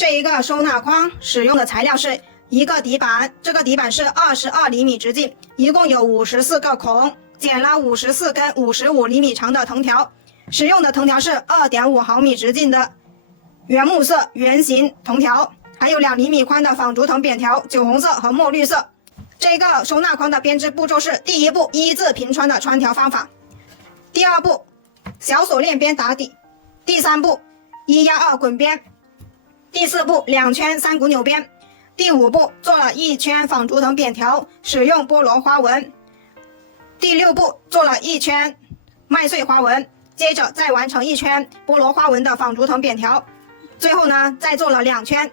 这一个收纳筐使用的材料是一个底板，这个底板是22厘米直径，一共有54个孔，剪了54根55厘米长的藤条，使用的藤条是2.5毫米直径的原木色圆形藤条，还有2厘米宽的纺竹藤扁条，酒红色和墨绿色。这个收纳筐的编织步骤是：第一步一字平穿的穿条方法，第二步小锁链边打底，第三步1压2滚边，第四步2圈3股扭边，第五步做了1圈纺竹藤扁条，使用菠萝花纹，第六步做了1圈麦穗花纹，接着再完成1圈菠萝花纹的纺竹藤扁条，最后呢再做了2圈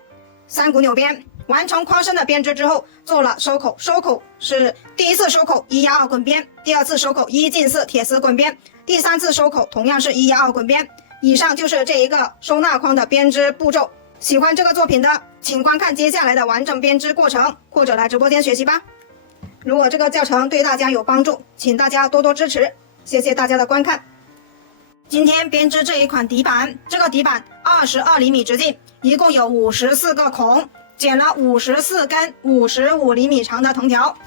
3股扭边。完成筐身的编织之后，做了收口，收口是第一次收口1压2滚边，第二次收口1进4铁丝滚边，第三次收口同样是1压2滚边。以上就是这一个收纳筐的编织步骤。喜欢这个作品的，请观看接下来的完整编织过程，或者来直播间学习吧。如果这个教程对大家有帮助，请大家多多支持，谢谢大家的观看。今天编织这一款底板，这个底板22厘米直径，一共有54个孔，剪了54根55厘米长的藤条。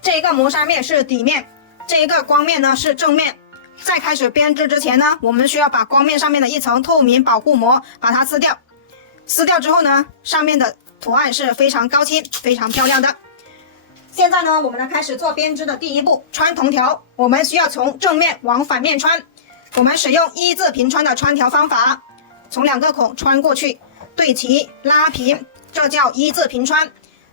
这一个磨砂面是底面，这一个光面呢是正面。在开始编织之前呢，我们需要把光面上面的一层透明保护膜把它撕掉。撕掉之后呢，上面的图案是非常高清、非常漂亮的。现在呢，我们来开始做编织的第一步，穿藤条。我们需要从正面往反面穿，我们使用一字平穿的穿条方法，从2个孔穿过去，对齐拉平，这叫一字平穿。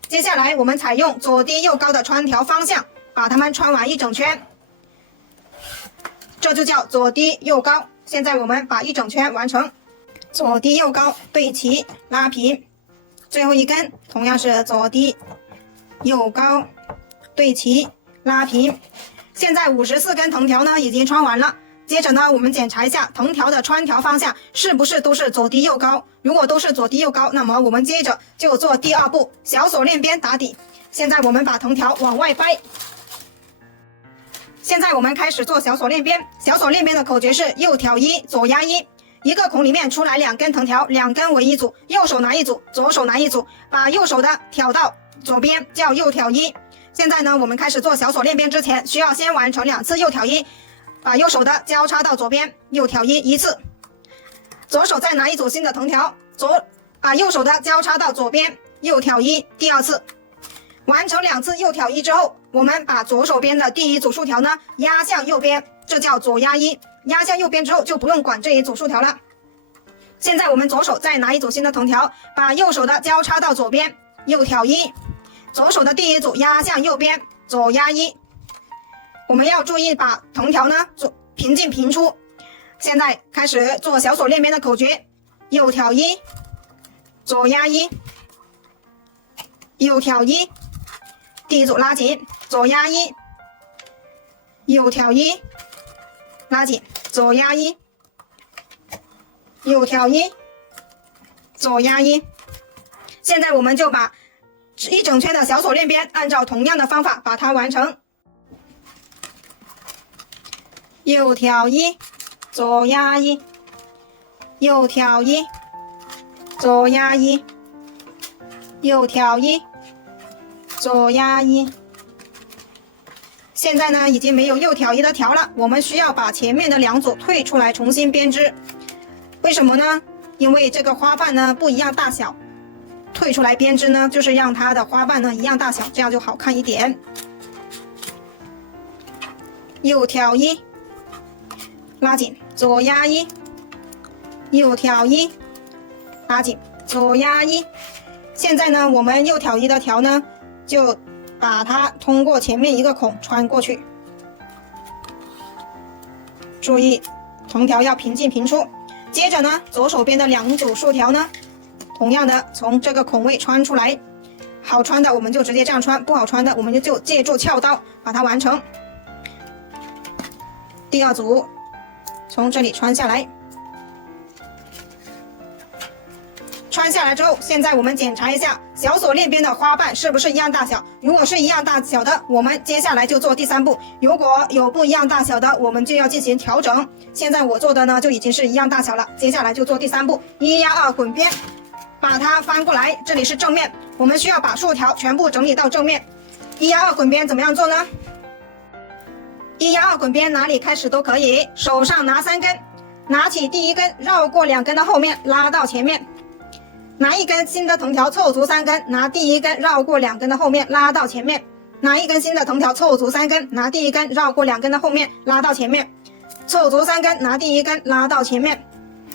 接下来我们采用左低右高的穿条方向，把它们穿完一整圈，这就叫左低右高。现在我们把一整圈完成，左低右高对齐拉平，最后一根同样是左低右高对齐拉平。现在54根藤条呢已经穿完了。接着呢，我们检查一下藤条的穿条方向是不是都是左低右高。如果都是左低右高，那么我们接着就做第二步，小锁链边打底。现在我们把藤条往外掰。现在我们开始做小锁链边。小锁链边的口诀是右挑1，左压1。一个孔里面出来2根藤条，2根为一组，右手拿一组，左手拿一组，把右手的挑到左边，叫右挑1。现在呢，我们开始做小锁链边之前，需要先完成2次右挑1。把右手的交叉到左边，右挑1次，左手再拿一组新的藤条，把右手的交叉到左边，右挑1第2次。完成2次右挑1之后，我们把左手边的第一组竖条呢压向右边，这叫左压1。压向右边之后就不用管这一组竖条了。现在我们左手再拿一组新的藤条，把右手的交叉到左边，右挑1，左手的第一组压向右边，左压1。我们要注意把藤条呢做平进平出。现在开始做小锁链边的口诀，右挑1，左压1，右挑1，第一组拉紧，左压1，右挑1，拉紧，左压1，右挑1，左压1。现在我们就把一整圈的小锁链边按照同样的方法把它完成。右挑1，左压1，右挑1，左压1，右挑1，左压1。现在呢，已经没有右挑1的条了，我们需要把前面的2组退出来重新编织。为什么呢？因为这个花瓣呢不一样大小，退出来编织呢，就是让它的花瓣呢一样大小，这样就好看一点。右挑1，拉紧，左压1，右挑1，拉紧，左压1。现在呢，我们右挑1的条呢，就把它通过前面一个孔穿过去。注意，藤条要平进平出。接着呢，左手边的2组竖条呢，同样的从这个孔位穿出来。好穿的我们就直接这样穿，不好穿的我们就借助鞘刀把它完成。第2组。从这里穿下来，穿下来之后，现在我们检查一下小锁链边的花瓣是不是一样大小。如果是一样大小的，我们接下来就做第3步。如果有不一样大小的，我们就要进行调整。现在我做的呢就已经是一样大小了，接下来就做第3步，1压2滚边，把它翻过来，这里是正面，我们需要把竖条全部整理到正面。1压2滚边怎么样做呢？1压2滚边哪里开始都可以，手上拿3根，拿起第1根，绕过2根的后面，拉到前面，拿1根新的藤条凑足3根，拿第1根绕过2根的后面，拉到前面，拿1根新的藤条凑足3根，拿第1根绕过2根的后面，拉到前面，凑足3根，拿第1根拉到前面，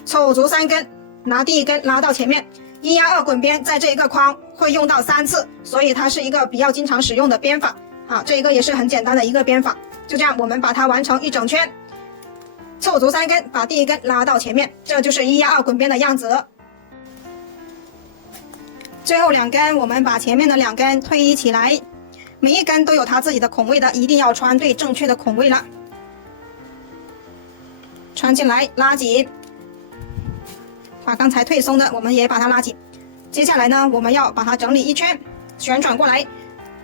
凑足3根，拿第1根拉到前面。1压2滚边在这一个框会用到3次，所以它是一个比较经常使用的编法。好，这一个也是很简单的一个编法。就这样，我们把它完成一整圈，凑足3根，把第1根拉到前面，这就是1压2滚边的样子。最后2根，我们把前面的2根推移起来，每一根都有它自己的孔位的，一定要穿对正确的孔位了。穿进来，拉紧。把刚才退松的我们也把它拉紧。接下来呢，我们要把它整理一圈，旋转过来。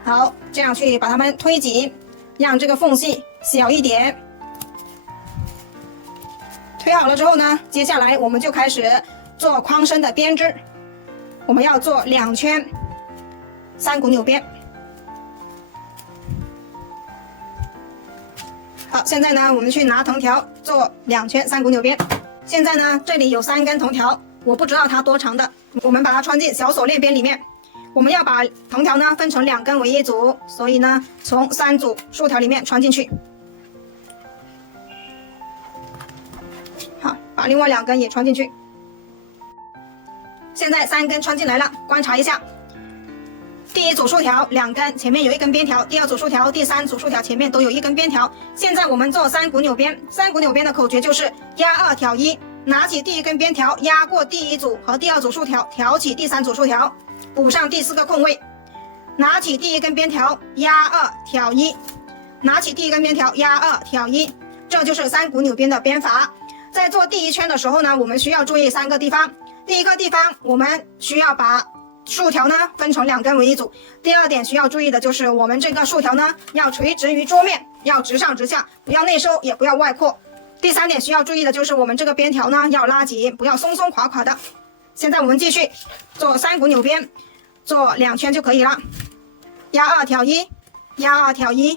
好，这样去把它们推紧，让这个缝隙小一点。推好了之后呢，接下来我们就开始做框身的编织。我们要做2圈3股纽边。好，现在呢，我们去拿藤条做2圈3股纽边。现在呢，这里有3根藤条，我不知道它多长的，我们把它穿进小锁链边里面。我们要把藤条呢分成2根为一组，所以呢，从3组竖条里面穿进去。好，把另外2根也穿进去。现在3根穿进来了，观察一下，第1组竖条2根，前面有1根边条；第2组竖条、第3组竖条前面都有1根边条。现在我们做3股纽边，3股纽边的口诀就是压2挑1，拿起第1根边条压过第1组和第2组竖条，挑起第3组竖条，补上第4个空位，拿起第1根边条压2挑1，拿起第1根边条压2挑1，这就是3股纽边的编法。在做第1圈的时候呢，我们需要注意3个地方。第一个地方，我们需要把竖条呢分成2根为一组。第2点需要注意的就是我们这个竖条呢要垂直于桌面，要直上直下，不要内收也不要外扩。第3点需要注意的就是我们这个边条呢要拉紧，不要松松垮垮的。现在我们继续做3股纽边，做2圈就可以了。压2挑1，压2挑1，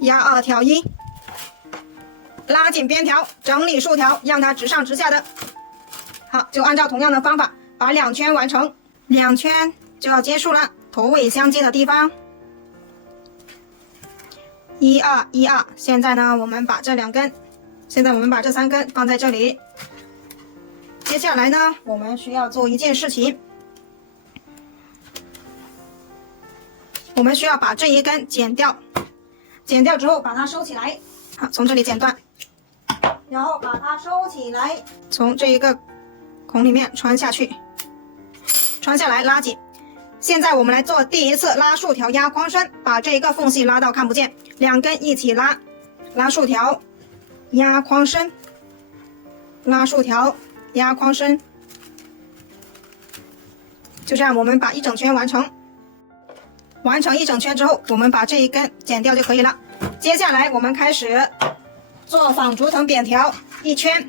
压2挑1，拉紧边条，整理竖条，让它直上直下的。好，就按照同样的方法把2圈完成。2圈就要结束了，头尾相接的地方，1、2、1、2。现在呢，我们把这2根，现在我们把这3根放在这里。接下来呢，我们需要做一件事情，我们需要把这1根剪掉，剪掉之后把它收起来。好，从这里剪断，然后把它收起来，从这一个孔里面穿下去。穿下来拉紧。现在我们来做第1次拉竖条压框身，把这一个缝隙拉到看不见，2根一起拉，拉竖条压框身，拉竖条压框身。就这样，我们把一整圈完成。完成一整圈之后，我们把这1根剪掉就可以了。接下来我们开始做纺竹藤扁条1圈。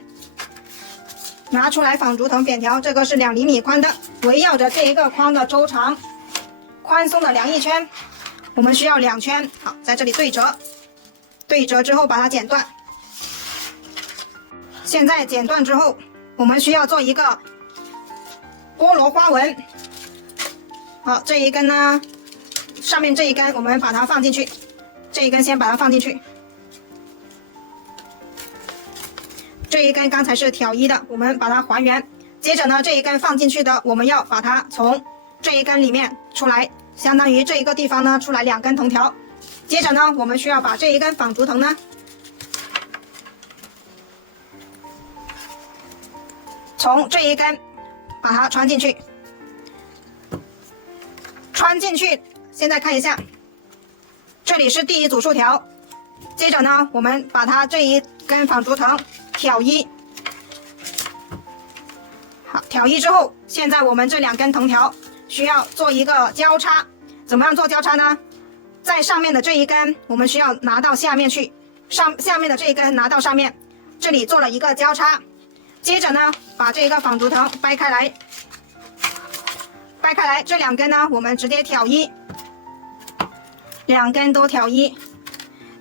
拿出来纺竹藤扁条，这个是2厘米宽的，围绕着这一个框的周长，宽松的量1圈。我们需要2圈。好，在这里对折，对折之后把它剪断。现在剪断之后，我们需要做一个菠萝花纹。好，这1根呢，上面这1根我们把它放进去，这1根先把它放进去。这1根刚才是挑1的，我们把它还原。接着呢，这1根放进去的，我们要把它从这1根里面出来，相当于这一个地方呢出来2根藤条。接着呢，我们需要把这1根纺竹藤呢，从这1根把它穿进去，穿进去。现在看一下，这里是第1组竖条。接着呢，我们把它这1根纺竹藤挑1，好，挑1之后，现在我们这2根藤条需要做一个交叉。怎么样做交叉呢？在上面的这1根，我们需要拿到下面去，下面的这1根拿到上面，这里做了一个交叉。接着呢，把这个纺竹藤掰开来，掰开来，这2根呢，我们直接挑一，2根都挑一。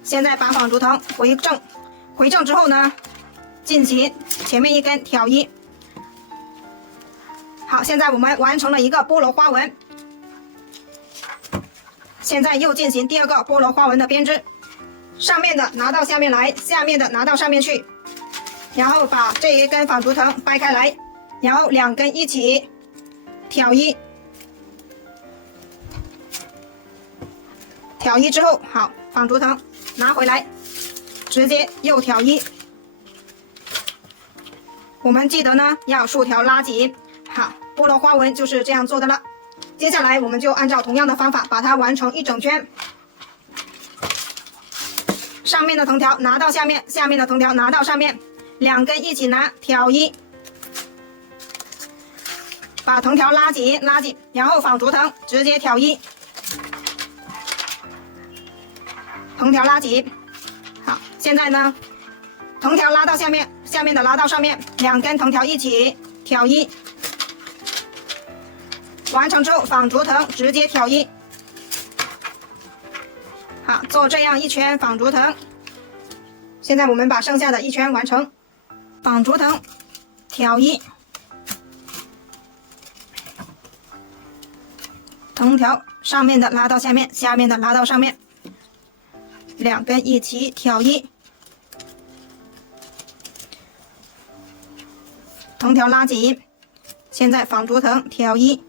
现在把纺竹藤回正之后呢，进行前面1根挑一。好，现在我们完成了一个菠萝花纹。现在又进行第2个菠萝花纹的编织，上面的拿到下面来，下面的拿到上面去，然后把这1根纺竹藤掰开来，然后2根一起挑一，挑一之后，好，纺竹藤拿回来，直接又挑一。我们记得呢，要竖条拉紧。好，菠萝花纹就是这样做的了。接下来我们就按照同样的方法把它完成1整圈。上面的藤条拿到下面，下面的藤条拿到上面，2根一起拿，挑一，把藤条拉紧，然后纺竹藤直接挑一，藤条拉紧。好，现在呢，藤条拉到下面，下面的拉到上面，2根藤条一起挑一。完成之后，纺竹藤直接挑一。好，做这样1圈纺竹藤。现在我们把剩下的1圈完成。纺竹藤挑一，藤条上面的拉到下面，下面的拉到上面，2根一起挑一，藤条拉紧。现在纺竹藤挑一。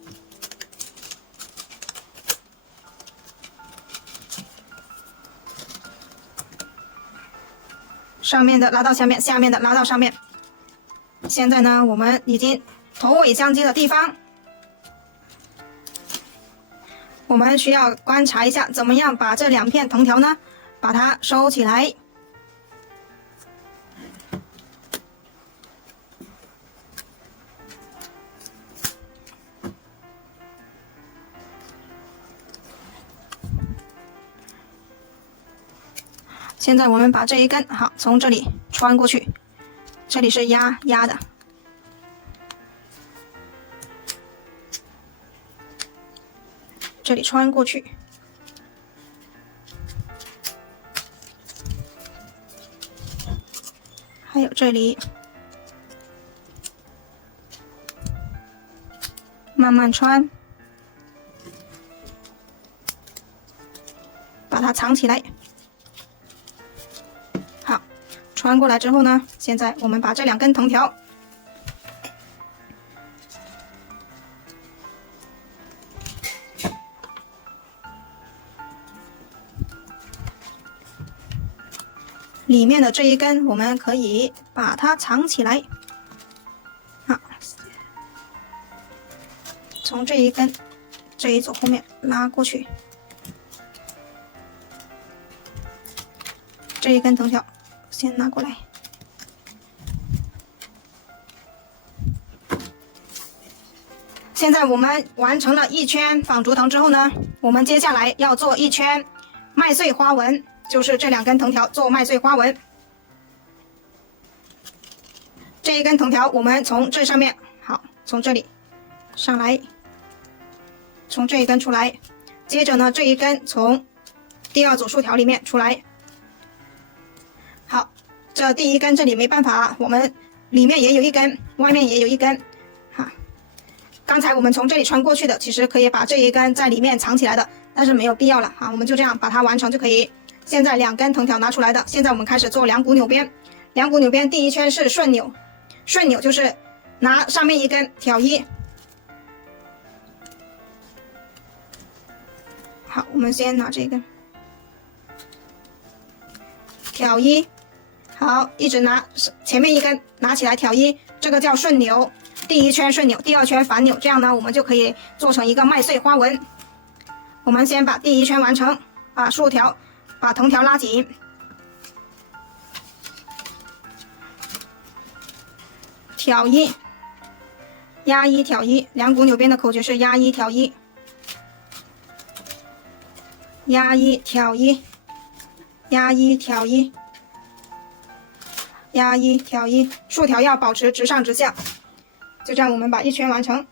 上面的拉到下面，下面的拉到上面。现在呢，我们已经头尾相接的地方，我们需要观察一下，怎么样把这2片藤条呢，把它收起来。现在我们把这1根好从这里穿过去，这里是压的，这里穿过去，还有这里慢慢穿，把它藏起来。穿过来之后呢，现在我们把这2根藤条里面的这1根，我们可以把它藏起来。好，从这1根这一组后面拉过去，这1根藤条先拿过来。现在我们完成了1圈纺竹藤之后呢，我们接下来要做1圈麦穗花纹，就是这2根藤条做麦穗花纹。这1根藤条我们从这上面，好，从这里上来，从这1根出来，接着呢这1根从第2组竖条里面出来。好，这第1根这里没办法，我们里面也有1根，外面也有1根。好，刚才我们从这里穿过去的，其实可以把这1根在里面藏起来的，但是没有必要了。好，我们就这样把它完成就可以。现在2根藤条拿出来的，现在我们开始做2股扭边。2股扭边，第1圈是顺扭，顺扭就是拿上面1根挑一。好，我们先拿这根挑一。好，一直拿前面1根拿起来挑一，这个叫顺扭。第1圈顺扭，第2圈反扭，这样呢我们就可以做成一个麦穗花纹。我们先把第1圈完成，把竖条把藤条拉紧，挑一，压一挑一，2股扭边的口诀是压一挑一，压一挑一，压一挑一，压一挑一，竖条要保持直上直下。就这样我们把1圈完成。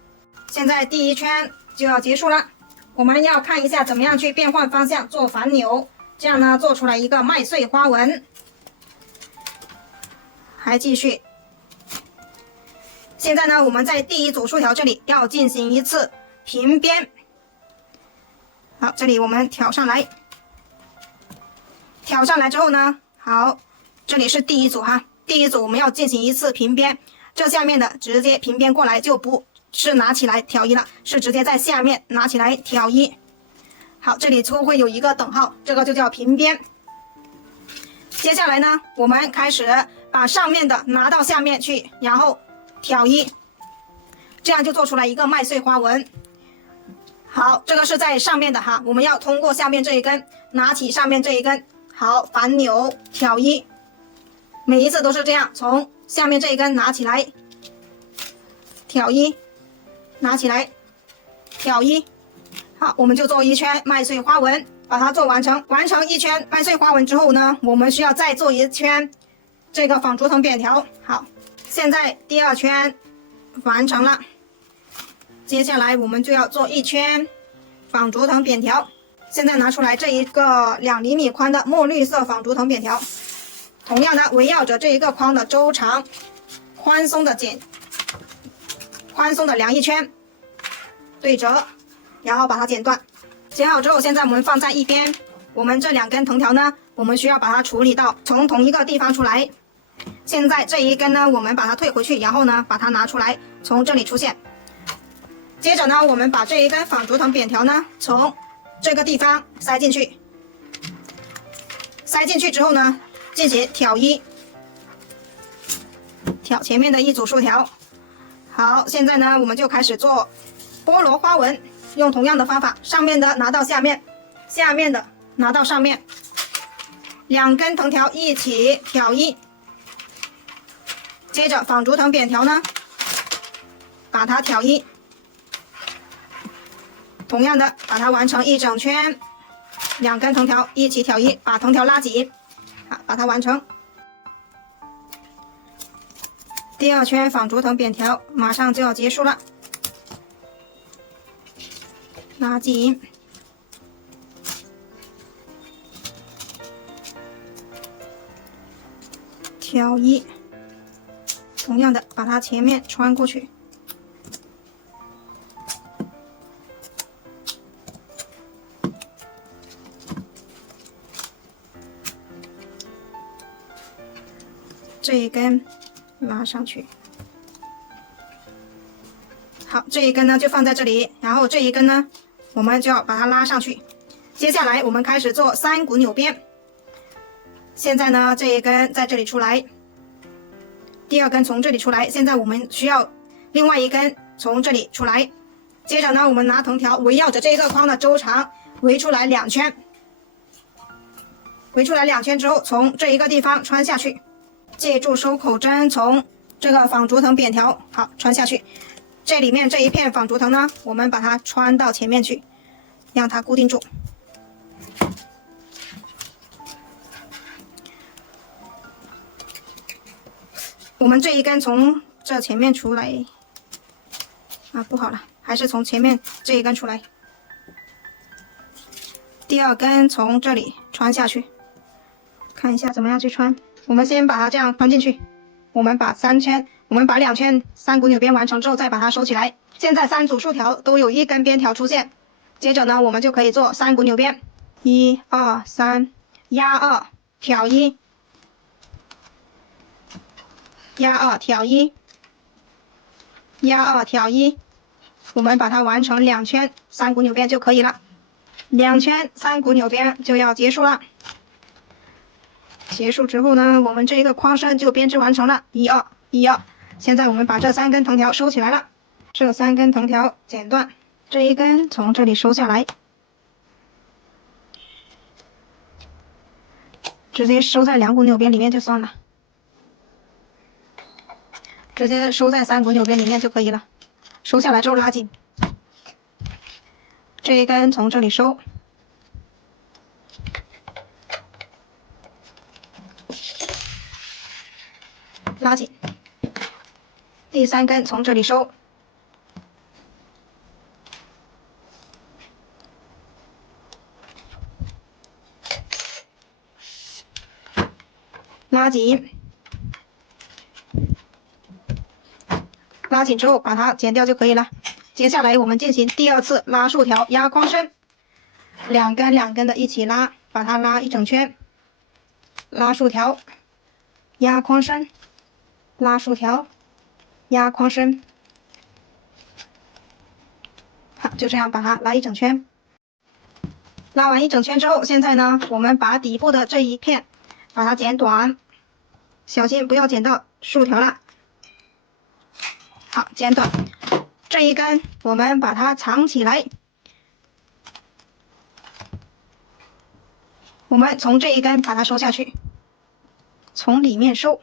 现在第1圈就要结束了。我们要看一下怎么样去变换方向做反扭，这样呢做出来一个麦穗花纹。还继续。现在呢，我们在第一组竖条这里要进行一次平边。好，这里我们挑上来，挑上来之后呢，好，这里是第一组哈，第一组我们要进行一次平边，这下面的直接平边过来就不是拿起来挑一了，是直接在下面拿起来挑一。好，这里就会有一个等号，这个就叫平边。接下来呢，我们开始把上面的拿到下面去，然后挑一，这样就做出来一个麦穗花纹。好，这个是在上面的哈，我们要通过下面这一根拿起上面这一根，好，反扭挑一，每一次都是这样，从下面这一根拿起来挑一，拿起来挑一。好，我们就做一圈麦穗花纹，把它做完成。完成一圈麦穗花纹之后呢，我们需要再做一圈这个纺竹藤扁条。好，现在第二圈完成了，接下来我们就要做一圈纺竹藤扁条。现在拿出来这一个2厘米宽的墨绿色纺竹藤扁条，同样的围绕着这一个框的周长，宽松的量一圈，对折，然后把它剪断。剪好之后，现在我们放在一边。我们这2根藤条呢，我们需要把它处理到从同一个地方出来。现在这一根呢，我们把它退回去，然后呢，把它拿出来，从这里出现。接着呢，我们把这一根纺竹藤扁条呢，从这个地方塞进去。塞进去之后呢，进行挑一，挑前面的一组竖条。好，现在呢，我们就开始做菠萝花纹。用同样的方法，上面的拿到下面，下面的拿到上面，2根藤条一起挑一。接着纺竹藤扁条呢，把它挑一，同样的把它完成一整圈，2根藤条一起挑一，把藤条拉紧，好，把它完成。第2圈纺竹藤扁条马上就要结束了。拉紧，挑一，同样的把它前面穿过去，这一根拉上去。好，这一根呢就放在这里，然后这一根呢我们就要把它拉上去。接下来我们开始做3股扭边。现在呢这一根在这里出来，第2根从这里出来，现在我们需要另外一根从这里出来。接着呢我们拿藤条围绕着这个框的周长围出来2圈，围出来2圈之后，从这一个地方穿下去，借助收口针从这个纺竹藤扁条好穿下去。这里面这一片纺竹藤呢，我们把它穿到前面去，让它固定住。我们这一根从这前面出来啊，不好了，还是从前面这一根出来。第2根从这里穿下去，看一下怎么样去穿。我们先把它这样穿进去，我们把2圈3股扭边完成之后，再把它收起来。现在3组竖条都有1根边条出现，接着呢，我们就可以做3股扭边，1、2、3，压2，挑1，压2，挑1，压2，挑1。我们把它完成2圈3股扭边就可以了。2圈3股扭边就要结束了。结束之后呢，我们这一个框身就编织完成了，1、2、1、2。现在我们把这3根藤条收起来了，这3根藤条剪断，这一根从这里收下来，直接收在2股扭边里面就算了，直接收在3股扭边里面就可以了。收下来之后拉紧，这一根从这里收，拉紧。第3根从这里收，拉紧，拉紧之后把它剪掉就可以了。接下来我们进行第二次拉竖条压框身，两根的一起拉，把它拉一整圈，拉竖条，压框身，拉竖条，压框身。好，就这样把它拉一整圈。拉完一整圈之后，现在呢，我们把底部的这一片把它剪短，小心不要剪到竖条了。好，剪短。这一根我们把它藏起来，我们从这一根把它收下去，从里面收。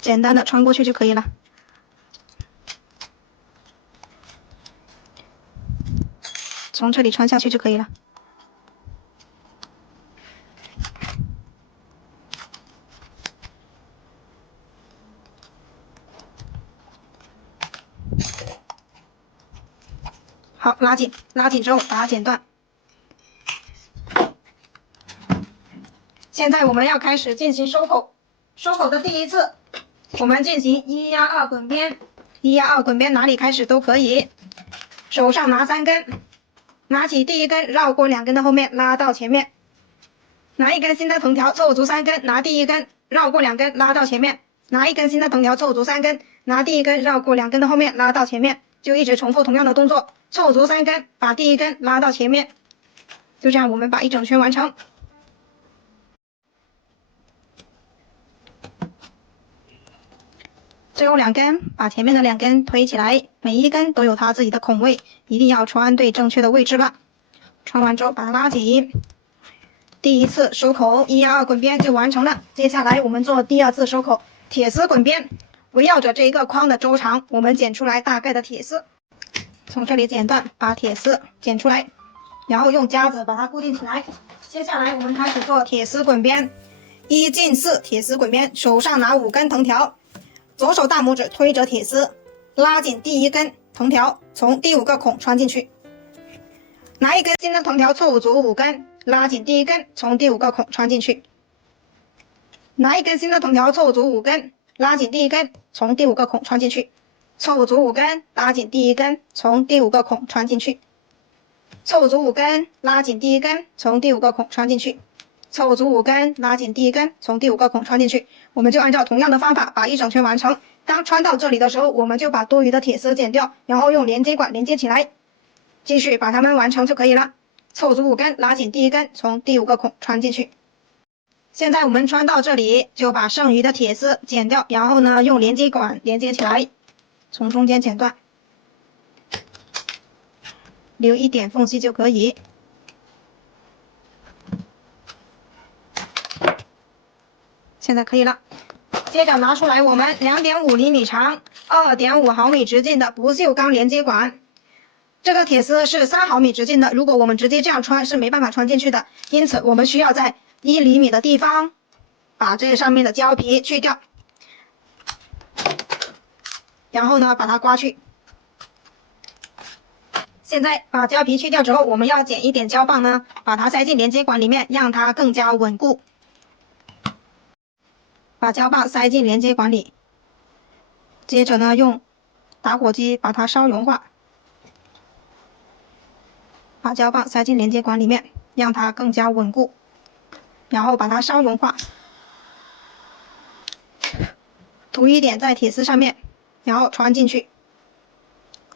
简单的穿过去就可以了。从这里穿下去就可以了。好，拉紧，拉紧之后把它剪断。现在我们要开始进行收口。收口的第一次，我们进行1压2滚边，1压2滚边哪里开始都可以。手上拿3根，拿起第一根，绕过2根的后面，拉到前面。拿一根新的藤条，凑足3根，拿第一根，绕过2根，拉到前面。拿一根新的藤条，凑足3根，拿第一根，绕过2根的后面，拉到前面。就一直重复同样的动作，凑足3根，把第一根拉到前面。就这样，我们把一整圈完成。最后2根，把前面的2根推起来，每一根都有它自己的孔位，一定要穿对正确的位置了。穿完之后把它拉紧。第一次收口1压2滚边就完成了。接下来我们做第二次收口铁丝滚边，围绕着这一个框的周长，我们剪出来大概的铁丝，从这里剪断，把铁丝剪出来，然后用夹子把它固定起来。接下来我们开始做铁丝滚边，1进4铁丝滚边，手上拿5根藤条，左手大拇指推着铁丝，拉紧第一根藤条，从第5个孔穿进去。拿一根新的藤条凑足5根，拉紧第一根，从第5个孔穿进去。拿一根新的藤条凑足5根，拉紧第一根，从第5个孔穿进去。凑足5根，拉紧第一根，从第5个孔穿进去。凑足5根，拉紧第一根，从第5个孔穿进去。凑足5根，拉紧第一根，从第5个孔穿进去。我们就按照同样的方法把一整圈完成。当穿到这里的时候，我们就把多余的铁丝剪掉，然后用连接管连接起来，继续把它们完成就可以了。凑足5根，拉紧第一根，从第5个孔穿进去。现在我们穿到这里，就把剩余的铁丝剪掉，然后呢，用连接管连接起来，从中间剪断，留一点缝隙就可以。现在可以了。接着拿出来我们2.5厘米长、2.5毫米直径的不锈钢连接管。这个铁丝是3毫米直径的，如果我们直接这样穿是没办法穿进去的，因此我们需要在1厘米的地方把这上面的胶皮去掉，然后呢把它刮去。现在把胶皮去掉之后，我们要剪一点胶棒呢，把它塞进连接管里面，让它更加稳固。把胶棒塞进连接管里，接着呢用打火机把它烧融化。把胶棒塞进连接管里面，让它更加稳固，然后把它烧融化，涂一点在铁丝上面，然后穿进去。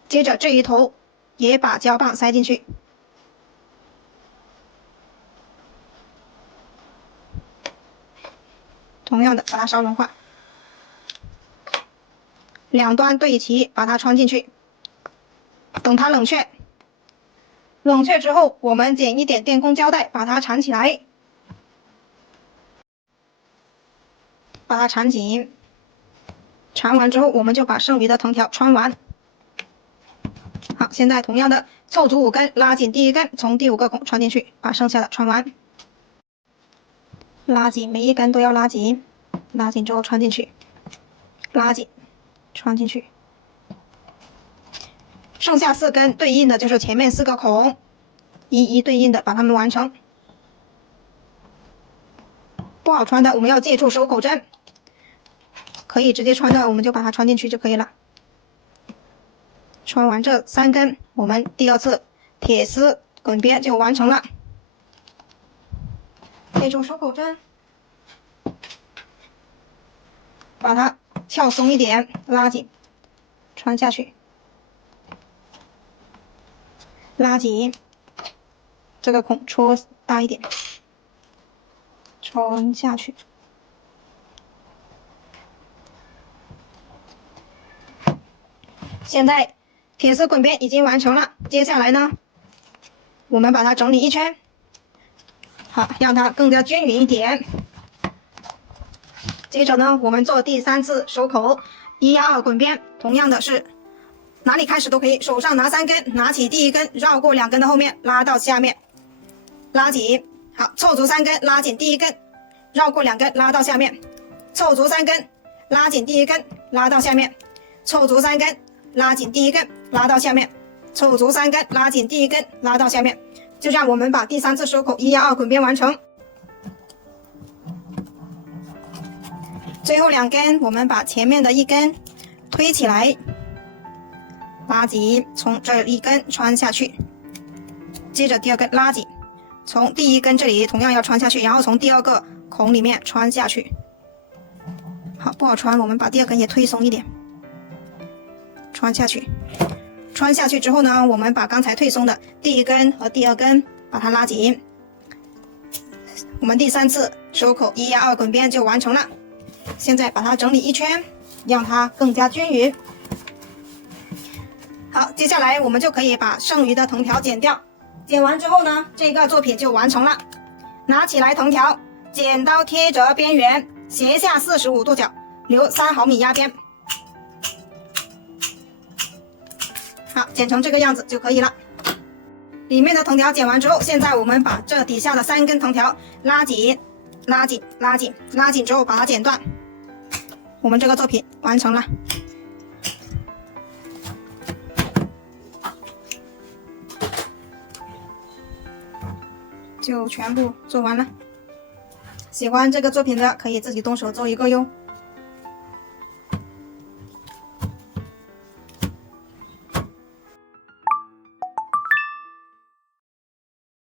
接着这一头也把胶棒塞进去，同样的把它烧融化，两端对齐，把它穿进去，等它冷却。冷却之后，我们剪一点电工胶带，把它缠起来，把它缠紧。缠完之后，我们就把剩余的藤条穿完。好，现在同样的凑足5根，拉紧第一根，从第5个孔穿进去，把剩下的穿完。拉紧，每一根都要拉紧，拉紧之后穿进去，拉紧，穿进去。剩下4根对应的就是前面4个孔，一一对应的把它们完成。不好穿的我们要借助手口针，可以直接穿的我们就把它穿进去就可以了。穿完这3根，我们第2次铁丝滚边就完成了。借助手口针，把它撬松一点，拉紧，穿下去，拉紧，这个孔戳大一点，穿下去。现在铁丝滚边已经完成了，接下来呢，我们把它整理一圈，好，让它更加均匀一点。接着呢，我们做第3次手口1压2滚边，同样的是哪里开始都可以，手上拿3根，拿起第1根，绕过2根的后面，拉到下面，拉紧，好，凑足3根，拉紧第1根，绕过2根，拉到下面，凑足3根，拉紧第1根，拉到下面，凑足3根，拉紧第1根，拉到下面，凑足3根，拉紧第1根，拉到下面。就这样，我们把第3次手口1压2滚边完成。最后2根，我们把前面的1根推起来，拉紧，从这1根穿下去，接着第2根拉紧，从第1根这里同样要穿下去，然后从第2个孔里面穿下去。好，不好穿，我们把第2根也推松一点，穿下去。穿下去之后呢，我们把刚才推松的第1根和第2根把它拉紧，我们第3次手口1压2滚边就完成了。现在把它整理一圈，让它更加均匀。好，接下来我们就可以把剩余的藤条剪掉。剪完之后呢，这个作品就完成了。拿起来藤条，剪刀贴着边缘，斜下45度角，留3毫米压边。好，剪成这个样子就可以了。里面的藤条剪完之后，现在我们把这底下的3根藤条拉紧，拉紧，拉紧，拉紧之后把它剪断。我们这个作品完成了。就全部做完了。喜欢这个作品的可以自己动手做一个哟。